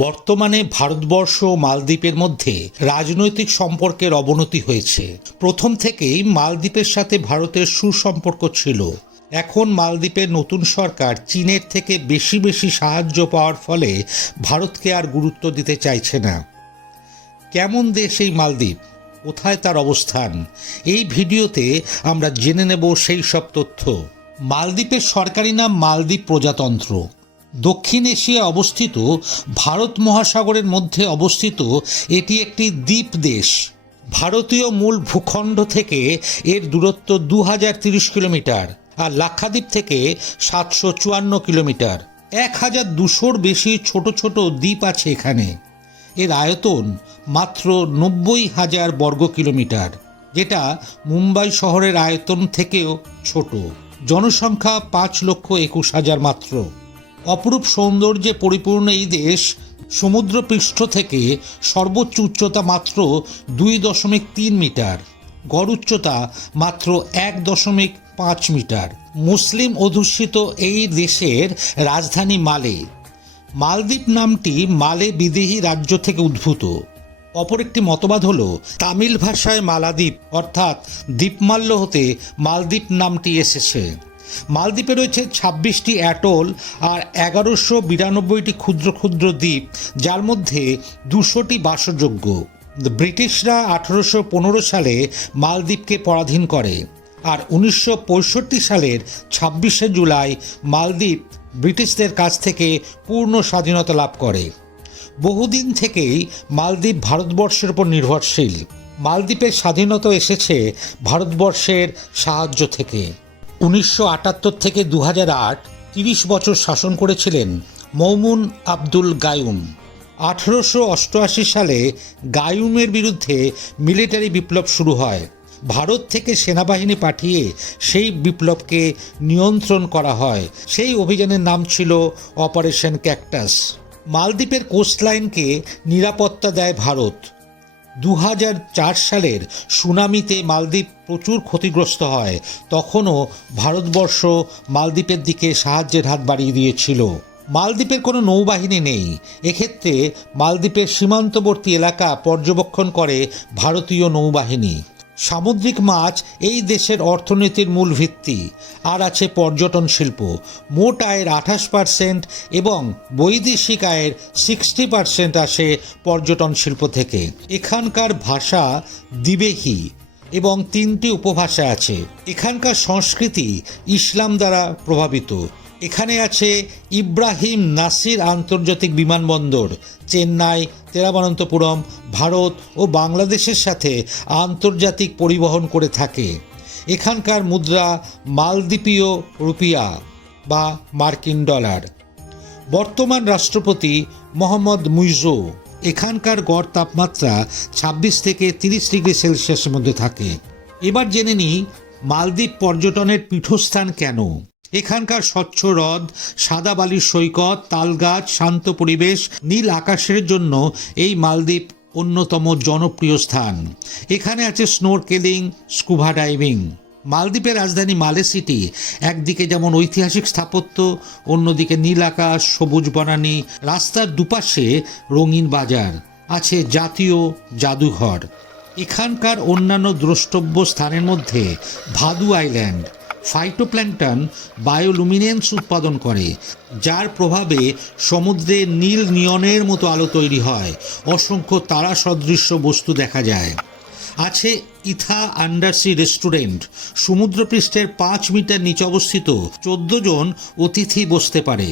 বর্তমানে ভারতবর্ষ ও মালদ্বীপের মধ্যে রাজনৈতিক সম্পর্কের অবনতি হয়েছে। প্রথম থেকেই মালদ্বীপের সাথে ভারতের সুসম্পর্ক ছিল। এখন মালদ্বীপের নতুন সরকার চীনের থেকে বেশি সাহায্য পাওয়ার ফলে ভারতকে আর গুরুত্ব দিতে চাইছে না। কেমন দেশ এই মালদ্বীপ, কোথায় তার অবস্থান, এই ভিডিওতে আমরা জেনে নেব সেই সব তথ্য। মালদ্বীপের সরকারি নাম মালদ্বীপ প্রজাতন্ত্র। দক্ষিণ এশিয়ায় অবস্থিত, ভারত মহাসাগরের মধ্যে অবস্থিত এটি একটি দ্বীপ দেশ। ভারতীয় মূল ভূখণ্ড থেকে এর দূরত্ব 2030 কিলোমিটার আর লাক্ষাদ্বীপ থেকে 754 কিলোমিটার। 1200-র বেশি ছোট ছোট দ্বীপ আছে এখানে। এর আয়তন মাত্র 90,000 বর্গ কিলোমিটার, যেটা মুম্বাই শহরের আয়তন থেকেও ছোট। জনসংখ্যা 5,21,000 মাত্র। অপরূপ সৌন্দর্যে পরিপূর্ণ এই দেশ সমুদ্রপৃষ্ঠ থেকে সর্বোচ্চ উচ্চতা মাত্র 2.3 মিটার, গড় উচ্চতা মাত্র 1.5 মিটার। মুসলিম অধ্যুষিত এই দেশের রাজধানী মালে। মালদ্বীপ নামটি মালে বিদেহী রাজ্য থেকে উদ্ভূত। অপর একটি মতবাদ হল তামিল ভাষায় মালাদ্বীপ অর্থাৎ দ্বীপমাল্য হতে মালদ্বীপ নামটি এসেছে। মালদ্বীপে রয়েছে 26টি অ্যাটল আর 1192টি ক্ষুদ্র ক্ষুদ্র দ্বীপ, যার মধ্যে 200টি বাসযোগ্য। ব্রিটিশরা 1815 সালে মালদ্বীপকে পরাধীন করে আর 1965 সালের 26শে জুলাই মালদ্বীপ ব্রিটিশদের কাছ থেকে পূর্ণ স্বাধীনতা লাভ করে। বহুদিন থেকেই মালদ্বীপ ভারতবর্ষের উপর নির্ভরশীল। মালদ্বীপের স্বাধীনতা এসেছে ভারতবর্ষের সাহায্য থেকে। 1978 থেকে 2008 30 বছর শাসন করেছিলেন মৌমুন আব্দুল গায়ুম। 1888 সালে গায়ুমের বিরুদ্ধে মিলিটারি বিপ্লব শুরু হয়। ভারত থেকে সেনাবাহিনী পাঠিয়ে সেই বিপ্লবকে নিয়ন্ত্রণ করা হয়। সেই অভিযানের নাম ছিল অপারেশন ক্যাকটাস। মালদ্বীপের কোস্টলাইনকে নিরাপত্তা দেয় ভারত। 2004 সালের সুনামিতে মালদ্বীপ প্রচুর ক্ষতিগ্রস্ত হয়। তখনও ভারতবর্ষ মালদ্বীপের দিকে সাহায্যের হাত বাড়িয়ে দিয়েছিল। মালদ্বীপের কোনো নৌবাহিনী নেই। এক্ষেত্রে মালদ্বীপের সীমান্তবর্তী এলাকা পর্যবেক্ষণ করে ভারতীয় নৌবাহিনী। সামুদ্রিক মাছ এই দেশের অর্থনীতির মূল ভিত্তি। আর আছে পর্যটন শিল্প। মোট আয়ের 28% এবং বৈদেশিক আয়ের 60% আসে পর্যটন শিল্প থেকে। এখানকার ভাষা দ্বিবেহী এবং 3টি উপভাষা আছে। এখানকার সংস্কৃতি ইসলাম দ্বারা প্রভাবিত। এখানে আছে ইব্রাহিম নাসির আন্তর্জাতিক বিমানবন্দর। চেন্নাই, তিরুবনন্তপুরম ভারত ও বাংলাদেশের সাথে আন্তর্জাতিক পরিবহন করে থাকে। এখানকার মুদ্রা মালদ্বীপীয় রুপিয়া বা মার্কিন ডলার। বর্তমান রাষ্ট্রপতি মোহাম্মদ মুইজো। এখানকার গড় তাপমাত্রা 26 থেকে 30 ডিগ্রি সেলসিয়াসের মধ্যে থাকে। এবার জেনে নিই মালদ্বীপ পর্যটনের পীঠস্থান কেন। এখানকার স্বচ্ছ হ্রদ, সাদা বালির সৈকত, তালগাছ, শান্ত পরিবেশ, নীল আকাশের জন্য এই মালদ্বীপ অন্যতম জনপ্রিয় স্থান। এখানে আছে স্নোরকেলিং, স্কুবা ডাইভিং। মালদ্বীপের রাজধানী মালে সিটি একদিকে যেমন ঐতিহাসিক স্থাপত্য, অন্যদিকে নীল আকাশ, সবুজ বনানী, রাস্তার দুপাশে রঙিন বাজার, আছে জাতীয় জাদুঘর। এখানকার অন্যান্য দ্রষ্টব্য স্থানের মধ্যে ভাদু আইল্যান্ড। ফাইটোপ্ল্যাঙ্কটন বায়োলুমিনেন্স উৎপাদন করে, যার প্রভাবে সমুদ্রে নীল নিয়নের মতো আলো তৈরি হয়। অসংখ্য তারা সদৃশ্য বস্তু দেখা যায়। আছে ইথা আন্ডারসি রেস্টুরেন্ট। সমুদ্রপৃষ্ঠের 5 মিটার নিচে অবস্থিত। 14 জন অতিথি বসতে পারে।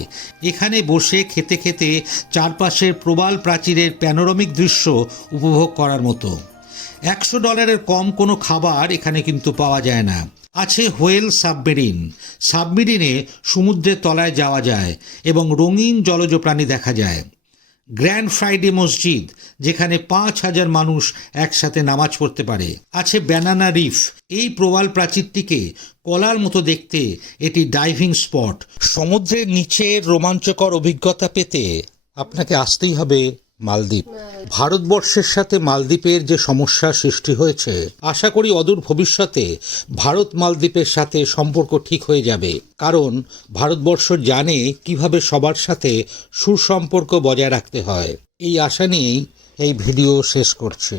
এখানে বসে খেতে খেতে চারপাশের প্রবাল প্রাচীরের প্যানোরামিক দৃশ্য উপভোগ করার মতো। $100 কম কোনো খাবার এখানে কিন্তু পাওয়া যায় না। আছে হোয়েল সাবমেরিন। সাবমেরিনে সমুদ্রের তলায় যাওয়া যায় এবং রঙিন জলজ প্রাণী দেখা যায়। গ্র্যান্ড ফ্রাইডে মসজিদ, যেখানে 5,000 মানুষ একসাথে নামাজ পড়তে পারে। আছে ব্যানানা রিফ। এই প্রবাল প্রাচীরটিকে কলার মতো দেখতে এটি ডাইভিং স্পট। সমুদ্রের নিচের রোমাঞ্চকর অভিজ্ঞতা পেতে আপনাকে আসতেই হবে মালদ্বীপ। ভারতবর্ষের সাথে মালদ্বীপের যে সমস্যা সৃষ্টি হয়েছে, আশা করি অদূর ভবিষ্যতে ভারত মালদ্বীপের সাথে সম্পর্ক ঠিক হয়ে যাবে, কারণ ভারতবর্ষ জানে কিভাবে সবার সাথে সুসম্পর্ক বজায় রাখতে হয়। এই আশা নিয়েই এই ভিডিও শেষ করছি।